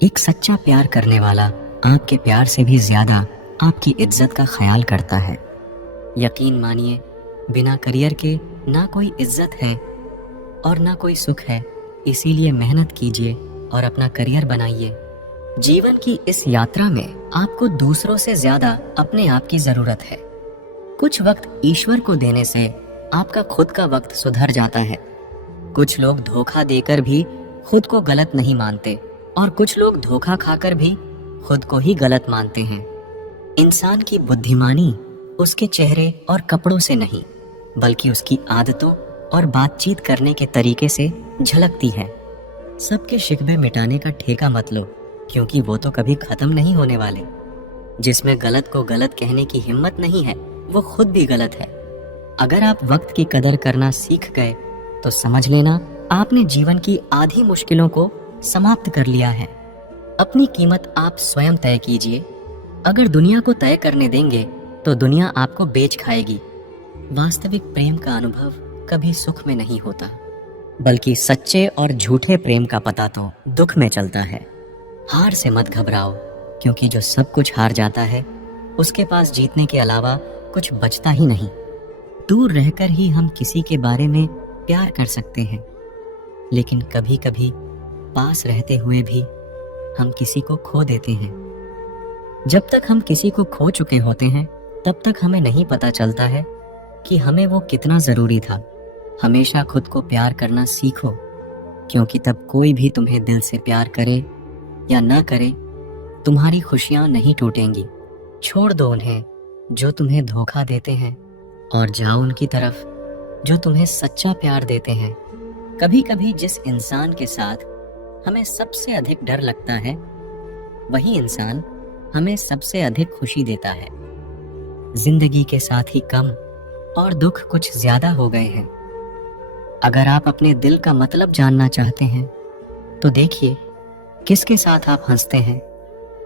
एक सच्चा प्यार करने वाला आपके प्यार से भी ज्यादा आपकी इज्जत का ख्याल करता है। यकीन मानिए, बिना करियर के ना कोई इज्जत है और ना कोई सुख है। इसीलिए मेहनत कीजिए और अपना करियर बनाइए। जीवन की इस यात्रा में आपको दूसरों से ज्यादा अपने आप की जरूरत है। कुछ वक्त ईश्वर को देने से आपका खुद का वक्त सुधर जाता है। कुछ लोग धोखा देकर भी खुद को गलत नहीं मानते और कुछ लोग धोखा खाकर भी खुद को ही गलत मानते हैं। इंसान की बुद्धिमानी उसके चेहरे और कपड़ों से नहीं, बल्कि उसकी आदतों और बातचीत करने के तरीके से झलकती है। सबके शिकवे मिटाने का ठेका मत लो, क्योंकि वो तो कभी खत्म नहीं होने वाले। जिसमें गलत को गलत कहने की हिम्मत नहीं है, वो खुद भी गलत है। अगर आप वक्त की कदर करना सीख गए तो समझ लेना आपने जीवन की आधी मुश्किलों को समाप्त कर लिया है। अपनी कीमत आप स्वयं तय कीजिए। अगर दुनिया को तय करने देंगे तो दुनिया आपको बेच खाएगी। वास्तविक प्रेम का अनुभव कभी सुख में नहीं होता, बल्कि सच्चे और झूठे प्रेम का पता तो दुख में चलता है। हार से मत घबराओ, क्योंकि जो सब कुछ हार जाता है उसके पास जीतने के अलावा कुछ बचता ही नहीं। दूर रहकर ही हम किसी के बारे में प्यार कर सकते हैं, लेकिन कभी कभी पास रहते हुए भी हम किसी को खो देते हैं। जब तक हम किसी को खो चुके होते हैं तब तक हमें नहीं पता चलता है कि हमें वो कितना ज़रूरी था। हमेशा खुद को प्यार करना सीखो, क्योंकि तब कोई भी तुम्हें दिल से प्यार करे या ना करे, तुम्हारी खुशियाँ नहीं टूटेंगी। छोड़ दो उन्हें जो तुम्हें धोखा देते हैं और जाओ उनकी तरफ जो तुम्हें सच्चा प्यार देते हैं। कभी कभी जिस इंसान के साथ हमें सबसे अधिक डर लगता है, वही इंसान हमें सबसे अधिक खुशी देता है। जिंदगी के साथ ही कम और दुख कुछ ज्यादा हो गए हैं। अगर आप अपने दिल का मतलब जानना चाहते हैं तो देखिए किसके साथ आप हंसते हैं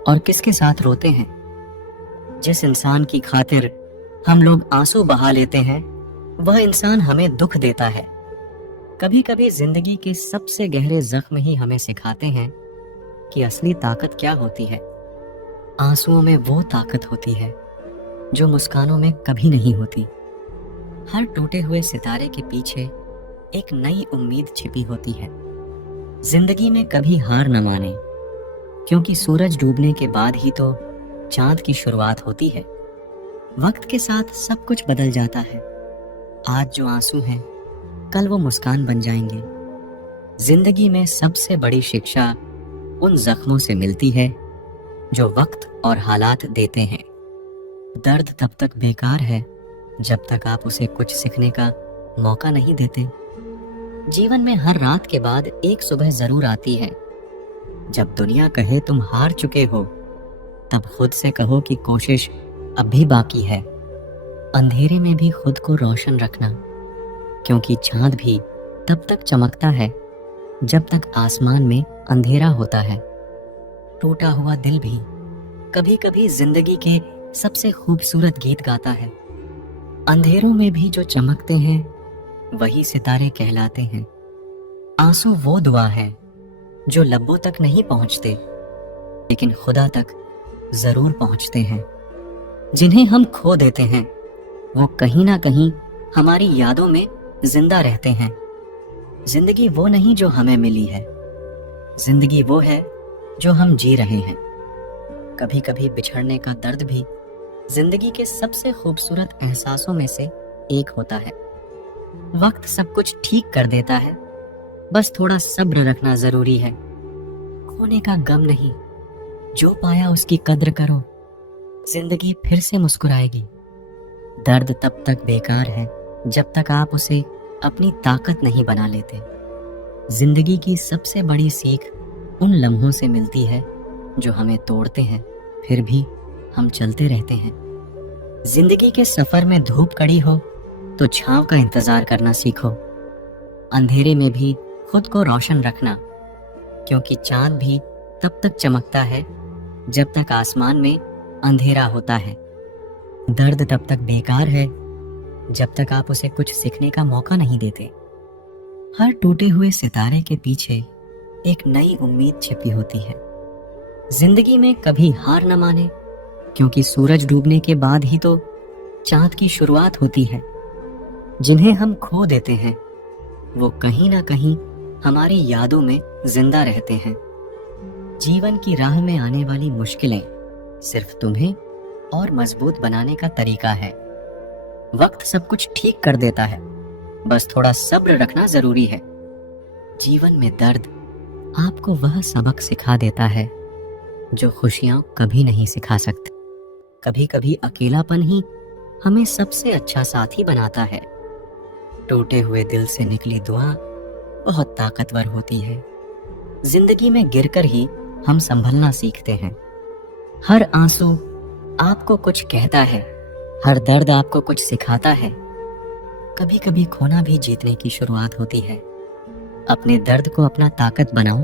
और किसके साथ रोते हैं। जिस इंसान की खातिर हम लोग आंसू बहा लेते हैं, वह इंसान हमें दुख देता है। कभी कभी जिंदगी के सबसे गहरे जख्म ही हमें सिखाते हैं कि असली ताकत क्या होती है। आंसुओं में वो ताकत होती है जो मुस्कानों में कभी नहीं होती। हर टूटे हुए सितारे के पीछे एक नई उम्मीद छिपी होती है। जिंदगी में कभी हार न माने, क्योंकि सूरज डूबने के बाद ही तो चांद की शुरुआत होती है। वक्त के साथ सब कुछ बदल जाता है। आज जो आंसू हैं, कल वो मुस्कान बन जाएंगे। जिंदगी में सबसे बड़ी शिक्षा उन जख्मों से मिलती है जो वक्त और हालात देते हैं। दर्द तब तक बेकार है जब तक आप उसे कुछ सीखने का मौका नहीं देते। जीवन में हर रात के बाद एक सुबह जरूर आती है। जब दुनिया कहे तुम हार चुके हो, तब खुद से कहो कि कोशिश अब भी बाकी है। अंधेरे में भी खुद को रोशन रखना, क्योंकि चांद भी तब तक चमकता है जब तक आसमान में अंधेरा होता है। टूटा हुआ दिल भी कभी कभी जिंदगी के सबसे खूबसूरत गीत गाता है। अंधेरों में भी जो चमकते हैं वही सितारे कहलाते हैं। आंसू वो दुआ है जो लब्बों तक नहीं पहुंचते, लेकिन खुदा तक जरूर पहुंचते हैं। जिन्हें हम खो देते हैं वो कहीं ना कहीं हमारी यादों में जिंदा रहते हैं। जिंदगी वो नहीं जो हमें मिली है, जिंदगी वो है जो हम जी रहे हैं। कभी कभी बिछड़ने का दर्द भी जिंदगी के सबसे खूबसूरत एहसासों में से एक होता है। वक्त सब कुछ ठीक कर देता है, बस थोड़ा सब्र रखना जरूरी है। खोने का गम नहीं, जो पाया उसकी कद्र करो, जिंदगी फिर से मुस्कुराएगी। दर्द तब तक बेकार है जब तक आप उसे अपनी ताकत नहीं बना लेते। जिंदगी की सबसे बड़ी सीख उन लम्हों से मिलती है जो हमें तोड़ते हैं, फिर भी हम चलते रहते हैं। जिंदगी के सफर में धूप कड़ी हो तो छांव का इंतजार करना सीखो। अंधेरे में भी खुद को रोशन रखना, क्योंकि चांद भी तब तक चमकता है जब तक आसमान में अंधेरा होता है। दर्द तब तक बेकार है जब तक आप उसे कुछ सीखने का मौका नहीं देते। हर टूटे हुए सितारे के पीछे एक नई उम्मीद छिपी होती है। जिंदगी में कभी हार न माने, क्योंकि सूरज डूबने के बाद ही तो चांद की शुरुआत होती है। जिन्हें हम खो देते हैं वो कहीं ना कहीं हमारी यादों में जिंदा रहते हैं। जीवन की राह में आने वाली मुश्किलें सिर्फ तुम्हें और मजबूत बनाने का तरीका है। वक्त सब कुछ ठीक कर देता है, बस थोड़ा सब्र रखना जरूरी है। जीवन में दर्द आपको वह सबक सिखा देता है जो खुशियां कभी नहीं सिखा सकती। कभी कभी अकेलापन ही हमें सबसे अच्छा साथी बनाता है। टूटे हुए दिल से निकली दुआ बहुत ताकतवर होती है। जिंदगी में गिरकर ही हम संभलना सीखते हैं। हर आंसू आपको कुछ कहता है, हर दर्द आपको कुछ सिखाता है। कभी कभी खोना भी जीतने की शुरुआत होती है। अपने दर्द को अपना ताकत बनाओ,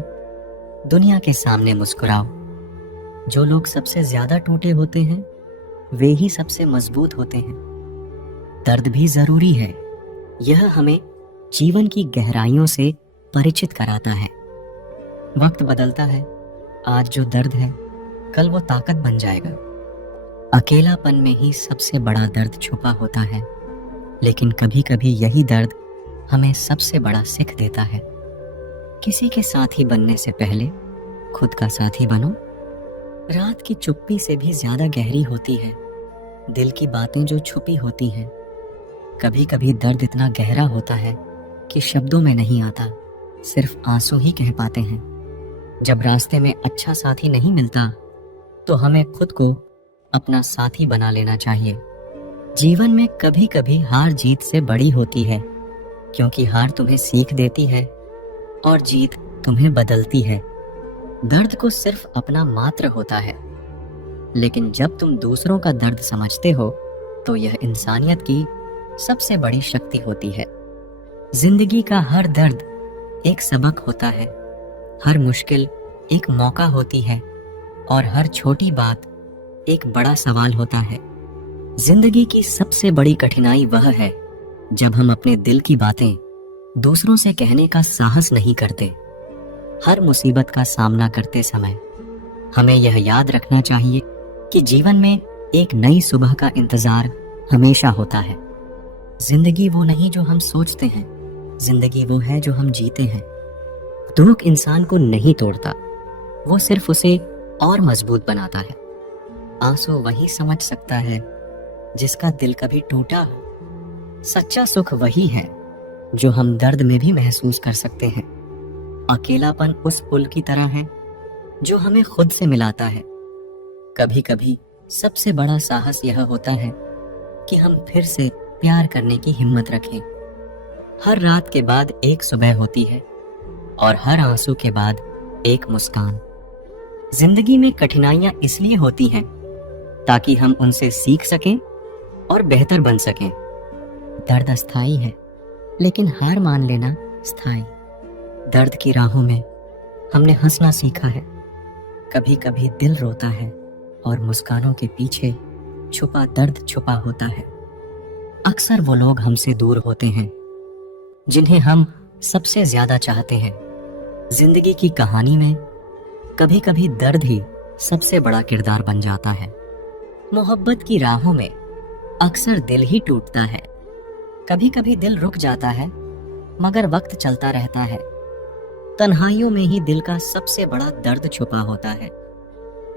दुनिया के सामने मुस्कुराओ। जो लोग सबसे ज्यादा टूटे होते हैं वे ही सबसे मजबूत होते हैं। दर्द भी जरूरी है, यह हमें जीवन की गहराइयों से परिचित कराता है। वक्त बदलता है, आज जो दर्द है कल वो ताकत बन जाएगा। अकेलापन में ही सबसे बड़ा दर्द छुपा होता है, लेकिन कभी कभी यही दर्द हमें सबसे बड़ा सीख देता है। किसी के साथी बनने से पहले खुद का साथी बनो। रात की चुप्पी से भी ज्यादा गहरी होती है दिल की बातें जो छुपी होती हैं। कभी कभी दर्द इतना गहरा होता है कि शब्दों में नहीं आता, सिर्फ आंसू ही कह पाते हैं। जब रास्ते में अच्छा साथी नहीं मिलता तो हमें खुद को अपना साथी बना लेना चाहिए। जीवन में कभी कभी हार जीत से बड़ी होती है, क्योंकि हार तुम्हें सीख देती है और जीत तुम्हें बदलती है। दर्द को सिर्फ अपना मात्र होता है, लेकिन जब तुम दूसरों का दर्द समझते हो तो यह इंसानियत की सबसे बड़ी शक्ति होती है। जिंदगी का हर दर्द एक सबक होता है, हर मुश्किल एक मौका होती है और हर छोटी बात एक बड़ा सवाल होता है। जिंदगी की सबसे बड़ी कठिनाई वह है जब हम अपने दिल की बातें दूसरों से कहने का साहस नहीं करते। हर मुसीबत का सामना करते समय हमें यह याद रखना चाहिए कि जीवन में एक नई सुबह का इंतजार हमेशा होता है। जिंदगी वो नहीं जो हम सोचते हैं, जिंदगी वो है जो हम जीते हैं। दुख इंसान को नहीं तोड़ता, वो सिर्फ उसे और मजबूत बनाता है। आंसू वही समझ सकता है जिसका दिल कभी टूटा हो। सच्चा सुख वही है जो हम दर्द में भी महसूस कर सकते हैं। अकेलापन उस पुल की तरह है जो हमें खुद से मिलाता है। कभी कभी सबसे बड़ा साहस यह होता है कि हम फिर से प्यार करने की हिम्मत रखें। हर रात के बाद एक सुबह होती है और हर आंसू के बाद एक मुस्कान। जिंदगी में कठिनाइयां इसलिए होती हैं ताकि हम उनसे सीख सकें और बेहतर बन सकें। दर्द अस्थाई है, लेकिन हार मान लेना स्थायी। दर्द की राहों में हमने हंसना सीखा है। कभी कभी दिल रोता है और मुस्कानों के पीछे छुपा दर्द छुपा होता है। अक्सर वो लोग हमसे दूर होते हैं जिन्हें हम सबसे ज्यादा चाहते हैं। जिंदगी की कहानी में कभी कभी दर्द ही सबसे बड़ा किरदार बन जाता है। मोहब्बत की राहों में अक्सर दिल ही टूटता है। कभी कभी दिल रुक जाता है, मगर वक्त चलता रहता है। तन्हाइयों में ही दिल का सबसे बड़ा दर्द छुपा होता है।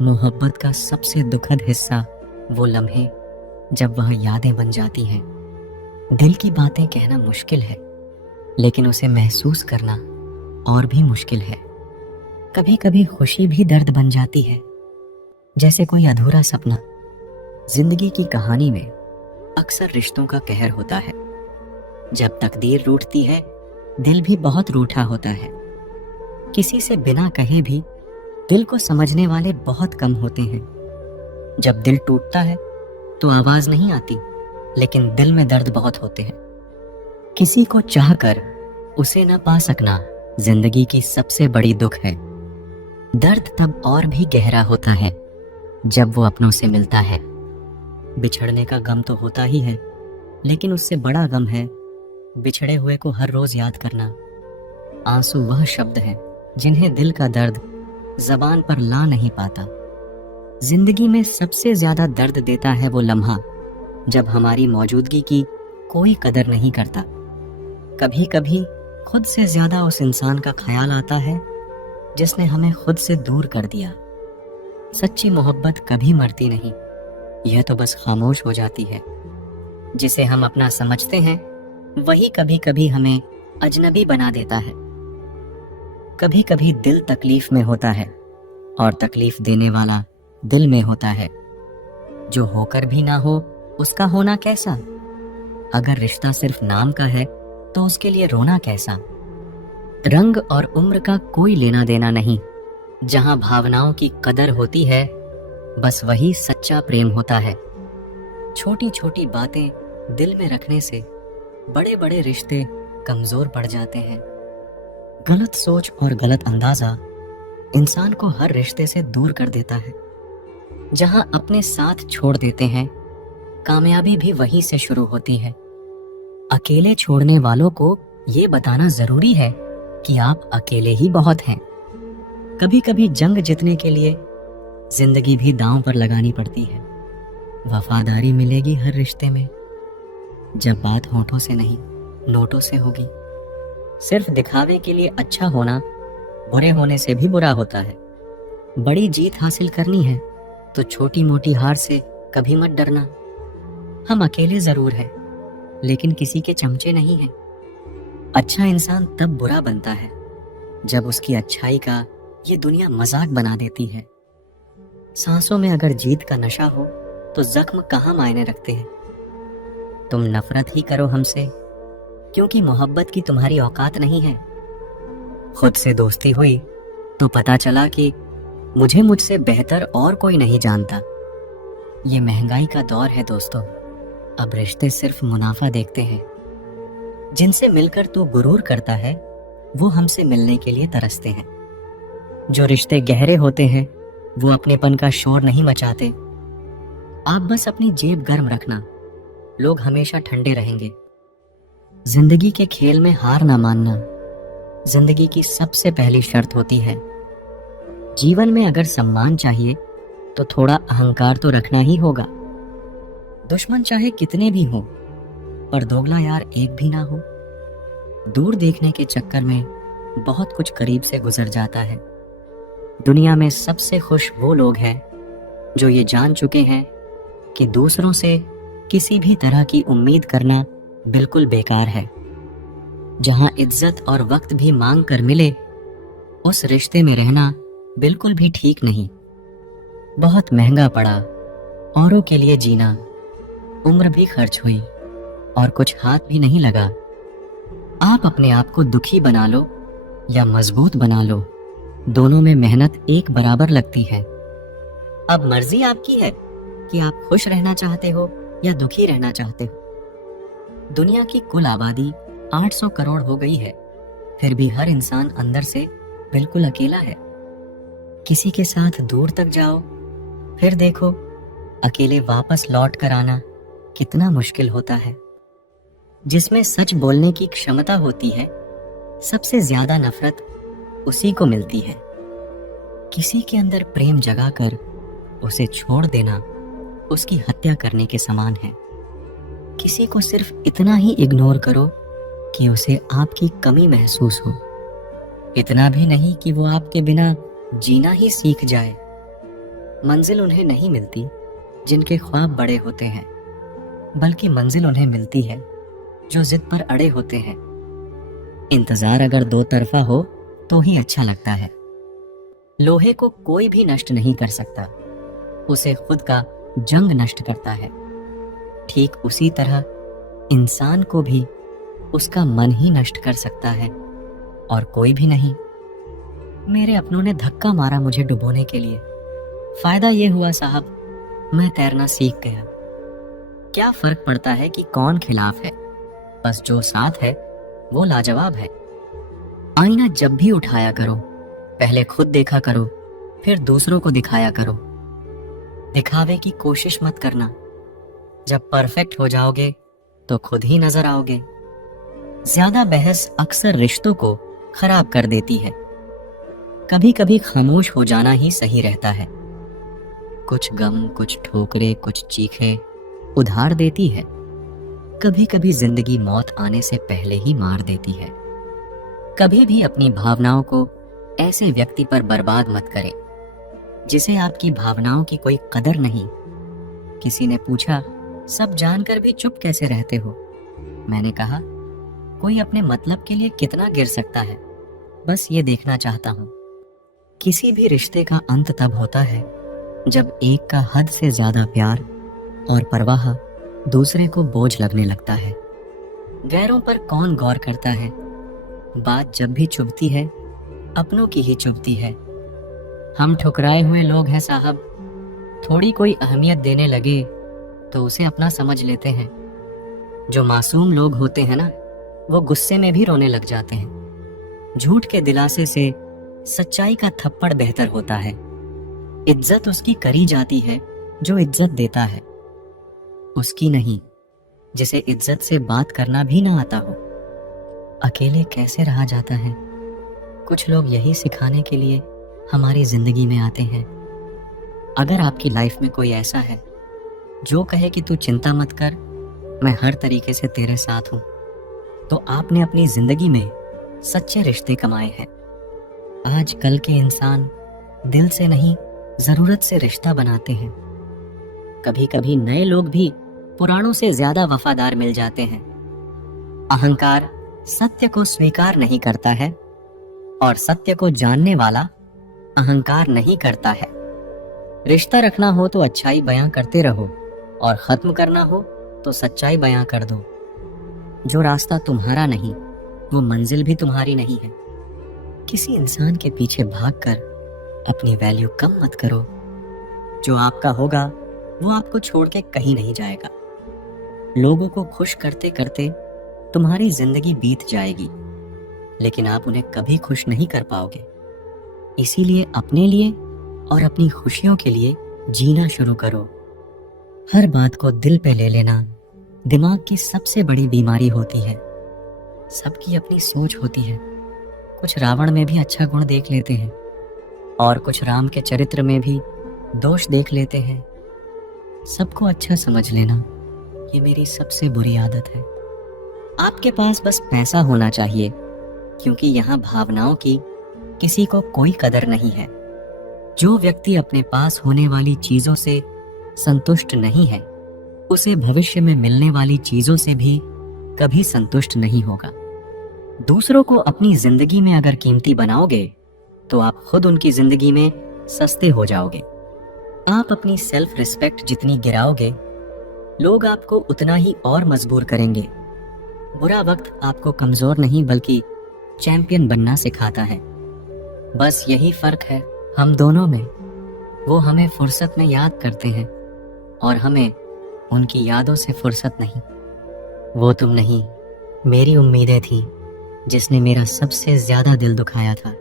मोहब्बत का सबसे दुखद हिस्सा वो लम्हे जब वह यादें बन जाती हैं। दिल की बातें कहना मुश्किल है, लेकिन उसे महसूस करना और भी मुश्किल है। कभी कभी खुशी भी दर्द बन जाती है, जैसे कोई अधूरा सपना। जिंदगी की कहानी में अक्सर रिश्तों का कहर होता है। जब तकदीर रूठती है, दिल भी बहुत रूठा होता है। किसी से बिना कहे भी दिल को समझने वाले बहुत कम होते हैं। जब दिल टूटता है तो आवाज नहीं आती, लेकिन दिल में दर्द बहुत होते हैं। किसी को चाहकर उसे न पा सकना जिंदगी की सबसे बड़ी दुख है। दर्द तब और भी गहरा होता है जब वो अपनों से मिलता है। बिछड़ने का गम तो होता ही है, लेकिन उससे बड़ा गम है बिछड़े हुए को हर रोज याद करना। आंसू वह शब्द हैं जिन्हें दिल का दर्द जबान पर ला नहीं पाता। जिंदगी में सबसे ज्यादा दर्द देता है वो लम्हा जब हमारी मौजूदगी की कोई कदर नहीं करता। कभी कभी खुद से ज्यादा उस इंसान का ख्याल आता है जिसने हमें खुद से दूर कर दिया। सच्ची मोहब्बत कभी मरती नहीं, यह तो बस खामोश हो जाती है। जिसे हम अपना समझते हैं वही कभी कभी हमें अजनबी बना देता है। कभी कभी दिल तकलीफ में होता है और तकलीफ देने वाला दिल में होता है। जो होकर भी ना हो उसका होना कैसा। अगर रिश्ता सिर्फ नाम का है तो उसके लिए रोना कैसा। रंग और उम्र का कोई लेना देना नहीं। जहां भावनाओं की कदर होती है बस वही सच्चा प्रेम होता है। छोटी छोटी बातें दिल में रखने से बड़े बड़े रिश्ते कमजोर पड़ जाते हैं। गलत सोच और गलत अंदाजा इंसान को हर रिश्ते से दूर कर देता है। जहां अपने साथ छोड़ देते हैं कामयाबी भी वहीं से शुरू होती है। अकेले छोड़ने वालों को ये बताना जरूरी है कि आप अकेले ही बहुत हैं। कभी कभी जंग जीतने के लिए जिंदगी भी दांव पर लगानी पड़ती है। वफादारी मिलेगी हर रिश्ते में जब बात होठों से नहीं नोटों से होगी। सिर्फ दिखावे के लिए अच्छा होना बुरे होने से भी बुरा होता है। बड़ी जीत हासिल करनी है तो छोटी मोटी हार से कभी मत डरना। हम अकेले जरूर हैं लेकिन किसी के चमचे नहीं हैं। अच्छा इंसान तब बुरा बनता है जब उसकी अच्छाई का ये दुनिया मजाक बना देती है। सांसों में अगर जीत का नशा हो तो जख्म कहाँ मायने रखते हैं। तुम नफरत ही करो हमसे क्योंकि मोहब्बत की तुम्हारी औकात नहीं है। खुद से दोस्ती हुई तो पता चला कि मुझे मुझसे बेहतर और कोई नहीं जानता। ये महंगाई का दौर है दोस्तों, अब रिश्ते सिर्फ मुनाफा देखते हैं। जिनसे मिलकर तू गुरूर करता है वो हमसे मिलने के लिए तरसते हैं। जो रिश्ते गहरे होते हैं वो अपनेपन का शोर नहीं मचाते। आप बस अपनी जेब गर्म रखना, लोग हमेशा ठंडे रहेंगे। जिंदगी के खेल में हार ना मानना जिंदगी की सबसे पहली शर्त होती है। जीवन में अगर सम्मान चाहिए तो थोड़ा अहंकार तो रखना ही होगा। दुश्मन चाहे कितने भी हो पर दोगला यार एक भी ना हो। दूर देखने के चक्कर में बहुत कुछ करीब से गुजर जाता है। दुनिया में सबसे खुश वो लोग हैं जो ये जान चुके हैं कि दूसरों से किसी भी तरह की उम्मीद करना बिल्कुल बेकार है। जहां इज्जत और वक्त भी मांग कर मिले उस रिश्ते में रहना बिल्कुल भी ठीक नहीं। बहुत महंगा पड़ा औरों के लिए जीना, उम्र भी खर्च हुई और कुछ हाथ भी नहीं लगा। आप अपने आप को दुखी बना लो या मजबूत बना लो, दोनों में मेहनत एक बराबर लगती है। अब मर्जी आपकी है कि आप खुश रहना चाहते हो या दुखी रहना चाहते हो। दुनिया की कुल आबादी 800 करोड़ हो गई है, फिर भी हर इंसान अंदर से बिल्कुल अकेला है। किसी के साथ दूर तक जाओ फिर देखो अकेले वापस लौट कर आना कितना मुश्किल होता है। जिसमें सच बोलने की क्षमता होती है सबसे ज्यादा नफरत उसी को मिलती है। किसी के अंदर प्रेम जगाकर उसे छोड़ देना उसकी हत्या करने के समान है। किसी को सिर्फ इतना ही इग्नोर करो कि उसे आपकी कमी महसूस हो, इतना भी नहीं कि वो आपके बिना जीना ही सीख जाए। मंजिल उन्हें नहीं मिलती जिनके ख्वाब बड़े होते हैं, बल्कि मंजिल उन्हें मिलती है जो जिद पर अड़े होते हैं। इंतजार अगर दो तरफा हो तो ही अच्छा लगता है। लोहे को कोई भी नष्ट नहीं कर सकता, उसे खुद का जंग नष्ट करता है। ठीक उसी तरह इंसान को भी उसका मन ही नष्ट कर सकता है और कोई भी नहीं। मेरे अपनों ने धक्का मारा मुझे डुबोने के लिए। फायदा ये हुआ साहब मैं तैरना सीख गया। क्या फर्क पड़ता है कि कौन खिलाफ है, बस जो साथ है वो लाजवाब है। आईना जब भी उठाया करो पहले खुद देखा करो फिर दूसरों को दिखाया करो। दिखावे की कोशिश मत करना, जब परफेक्ट हो जाओगे तो खुद ही नजर आओगे। ज्यादा बहस अक्सर रिश्तों को खराब कर देती है। कभी कभी खामोश हो जाना ही सही रहता है। कुछ गम, कुछ ठोकरे, कुछ चीखें उधार देती है। कभी कभी जिंदगी मौत आने से पहले ही मार देती है। कभी भी अपनी भावनाओं को ऐसे व्यक्ति पर बर्बाद मत करें जिसे आपकी भावनाओं की कोई कदर नहीं। किसी ने पूछा, सब जानकर भी चुप कैसे रहते हो? मैंने कहा, कोई अपने मतलब के लिए कितना गिर सकता है, बस ये देखना चाहता हूँ। किसी भी रिश्ते का अंत तब होता है जब एक का हद से ज्यादा प्यार और परवाह दूसरे को बोझ लगने लगता है। गैरों पर कौन गौर करता है? बात जब भी चुभती है अपनों की ही चुभती है। हम ठुकराए हुए लोग हैं साहब। थोड़ी कोई अहमियत देने लगे तो उसे अपना समझ लेते हैं। जो मासूम लोग होते हैं ना, वो गुस्से में भी रोने लग जाते हैं। झूठ के दिलासे से सच्चाई का थप्पड़ बेहतर होता है। इज्जत उसकी करी जाती है जो इज्जत देता है, उसकी नहीं जिसे इज्जत से बात करना भी ना आता हो। अकेले कैसे रहा जाता है? कुछ लोग यही सिखाने के लिए हमारी जिंदगी में आते हैं। अगर आपकी लाइफ में कोई ऐसा है जो कहे कि तू चिंता मत कर, मैं हर तरीके से तेरे साथ हूं, तो आपने अपनी जिंदगी में सच्चे रिश्ते कमाए हैं। आज कल के इंसान दिल से नहीं, जरूरत से रिश्ता बनाते हैं। कभी कभी नए लोग भी पुरानों से ज्यादा वफादार मिल जाते हैं। अहंकार सत्य को स्वीकार नहीं करता है और सत्य को जानने वाला अहंकार नहीं करता है। रिश्ता रखना हो तो अच्छाई बयां करते रहो और खत्म करना हो तो सच्चाई बयां कर दो। जो रास्ता तुम्हारा नहीं वो मंजिल भी तुम्हारी नहीं है। किसी इंसान के पीछे भागकर अपनी वैल्यू कम मत करो। जो आपका होगा वो आपको छोड़ के कहीं नहीं जाएगा। लोगों को खुश करते करते तुम्हारी जिंदगी बीत जाएगी, लेकिन आप उन्हें कभी खुश नहीं कर पाओगे। इसीलिए अपने लिए और अपनी खुशियों के लिए जीना शुरू करो। हर बात को दिल पे ले लेना दिमाग की सबसे बड़ी बीमारी होती है। सबकी अपनी सोच होती है। कुछ रावण में भी अच्छा गुण देख लेते हैं और कुछ राम के चरित्र में भी दोष देख लेते हैं। सबको अच्छा समझ लेना ये मेरी सबसे बुरी आदत है। आपके पास बस पैसा होना चाहिए, क्योंकि यहाँ भावनाओं की किसी को कोई कदर नहीं है। जो व्यक्ति अपने पास होने वाली चीजों से संतुष्ट नहीं है, उसे भविष्य में मिलने वाली चीजों से भी कभी संतुष्ट नहीं होगा। दूसरों को अपनी जिंदगी में अगर कीमती बनाओगे तो आप खुद उनकी जिंदगी में सस्ते हो जाओगे। आप अपनी सेल्फ रिस्पेक्ट जितनी गिराओगे, लोग आपको उतना ही और मजबूर करेंगे। बुरा वक्त आपको कमजोर नहीं बल्कि चैंपियन बनना सिखाता है। बस यही फर्क है हम दोनों में। वो हमें फुर्सत में याद करते हैं और हमें उनकी यादों से फुर्सत नहीं। वो तुम नहीं, मेरी उम्मीदें थी जिसने मेरा सबसे ज्यादा दिल दुखाया था।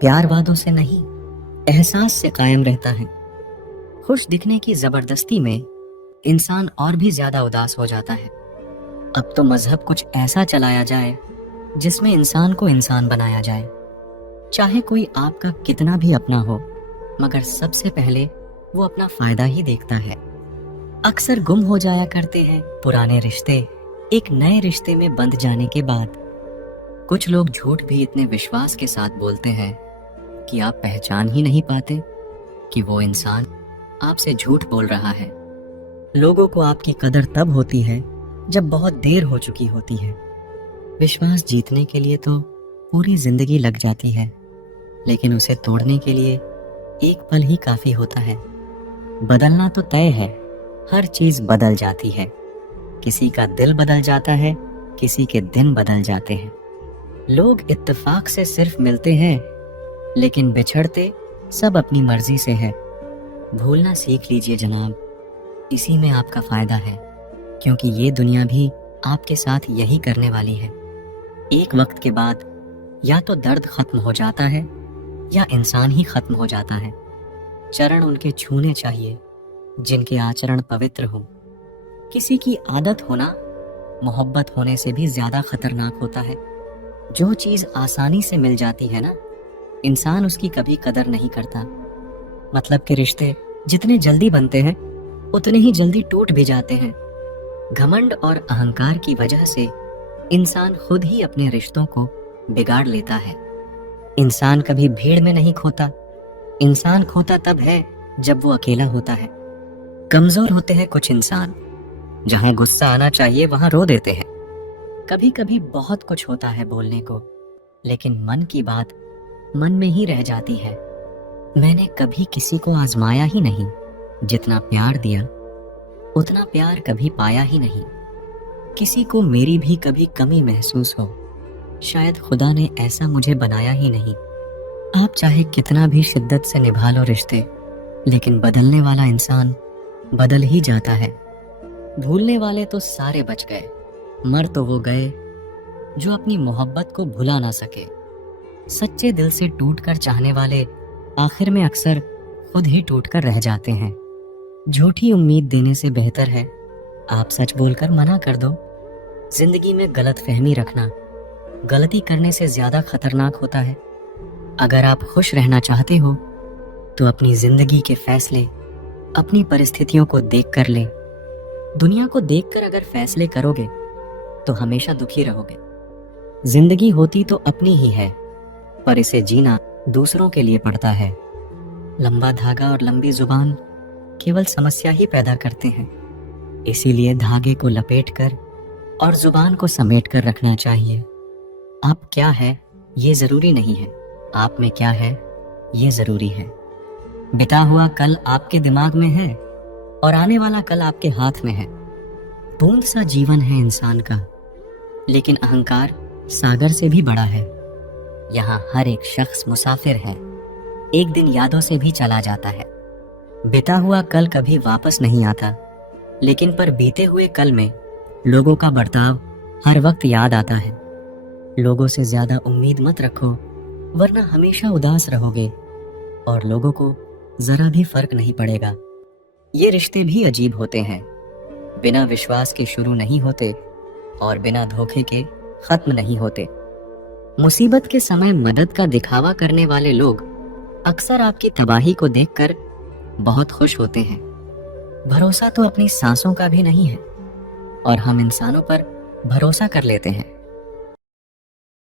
प्यार वादों से नहीं, एहसास से कायम रहता है। खुश दिखने की जबरदस्ती में इंसान और भी ज्यादा उदास हो जाता है। अब तो मजहब कुछ ऐसा चलाया जाए जिसमें इंसान को इंसान बनाया जाए। चाहे कोई आपका कितना भी अपना हो, मगर सबसे पहले वो अपना फायदा ही देखता है। अक्सर गुम हो जाया करते हैं पुराने रिश्ते एक नए रिश्ते में बंध जाने के बाद। कुछ लोग झूठ भी इतने विश्वास के साथ बोलते हैं कि आप पहचान ही नहीं पाते कि वो इंसान आपसे झूठ बोल रहा है। लोगों को आपकी कदर तब होती है जब बहुत देर हो चुकी होती है। विश्वास जीतने के लिए तो पूरी जिंदगी लग जाती है, लेकिन उसे तोड़ने के लिए एक पल ही काफी होता है। बदलना तो तय है, हर चीज बदल जाती है। किसी का दिल बदल जाता है, किसी के दिन बदल जाते हैं। लोग इत्तेफाक से सिर्फ मिलते हैं, लेकिन बिछड़ते सब अपनी मर्जी से है। भूलना सीख लीजिए जनाब, इसी में आपका फायदा है, क्योंकि ये दुनिया भी आपके साथ यही करने वाली है। एक वक्त के बाद या तो दर्द खत्म हो जाता है या इंसान ही खत्म हो जाता है। चरण उनके छूने चाहिए जिनके आचरण पवित्र हो। किसी की आदत होना मोहब्बत होने से भी ज्यादा खतरनाक होता है। जो चीज आसानी से मिल जाती है ना, इंसान उसकी कभी कदर नहीं करता। मतलब के रिश्ते जितने जल्दी बनते हैं उतने ही जल्दी टूट भी जाते हैं। घमंड और अहंकार की वजह से इंसान खुद ही अपने रिश्तों को बिगाड़ लेता है। इंसान कभी भीड़ में नहीं खोता। इंसान खोता तब है जब वो अकेला होता है। कमजोर होते हैं कुछ इंसान, जहां गुस्सा आना चाहिए वहां रो देते हैं। कभी कभी बहुत कुछ होता है बोलने को, लेकिन मन की बात मन में ही रह जाती है। मैंने कभी किसी को आजमाया ही नहीं, जितना प्यार दिया उतना प्यार कभी पाया ही नहीं। किसी को मेरी भी कभी कमी महसूस हो, शायद खुदा ने ऐसा मुझे बनाया ही नहीं। आप चाहे कितना भी शिद्दत से निभा लो रिश्ते, लेकिन बदलने वाला इंसान बदल ही जाता है। भूलने वाले तो सारे बच गए, मर तो वो गए जो अपनी मोहब्बत को भुला ना सके। सच्चे दिल से टूटकर चाहने वाले आखिर में अक्सर खुद ही टूटकर रह जाते हैं। झूठी उम्मीद देने से बेहतर है आप सच बोलकर मना कर दो। जिंदगी में गलत फहमी रखना गलती करने से ज्यादा खतरनाक होता है। अगर आप खुश रहना चाहते हो तो अपनी जिंदगी के फैसले अपनी परिस्थितियों को देख कर ले। दुनिया को देखकर अगर फैसले करोगे तो हमेशा दुखी रहोगे। जिंदगी होती तो अपनी ही है, पर इसे जीना दूसरों के लिए पड़ता है। लंबा धागा और लंबी जुबान केवल समस्या ही पैदा करते हैं। इसीलिए धागे को लपेटकर और जुबान को समेट कर रखना चाहिए। आप क्या है ये जरूरी नहीं है, आप में क्या है ये जरूरी है। बिता हुआ कल आपके दिमाग में है और आने वाला कल आपके हाथ में है। बूंद सा जीवन है इंसान का, लेकिन अहंकार सागर से भी बड़ा है। यहाँ हर एक शख्स मुसाफिर है, एक दिन यादों से भी चला जाता है। बिता हुआ कल कभी वापस नहीं आता, लेकिन पर बीते हुए कल में लोगों का बर्ताव हर वक्त याद आता है। लोगों से ज्यादा उम्मीद मत रखो, वरना हमेशा उदास रहोगे और लोगों को जरा भी फर्क नहीं पड़ेगा। ये रिश्ते भी अजीब होते हैं, बिना विश्वास के शुरू नहीं होते और बिना धोखे के खत्म नहीं होते। मुसीबत के समय मदद का दिखावा करने वाले लोग अक्सर आपकी तबाही को देखकर बहुत खुश होते हैं। भरोसा तो अपनी सांसों का भी नहीं है और हम इंसानों पर भरोसा कर लेते हैं।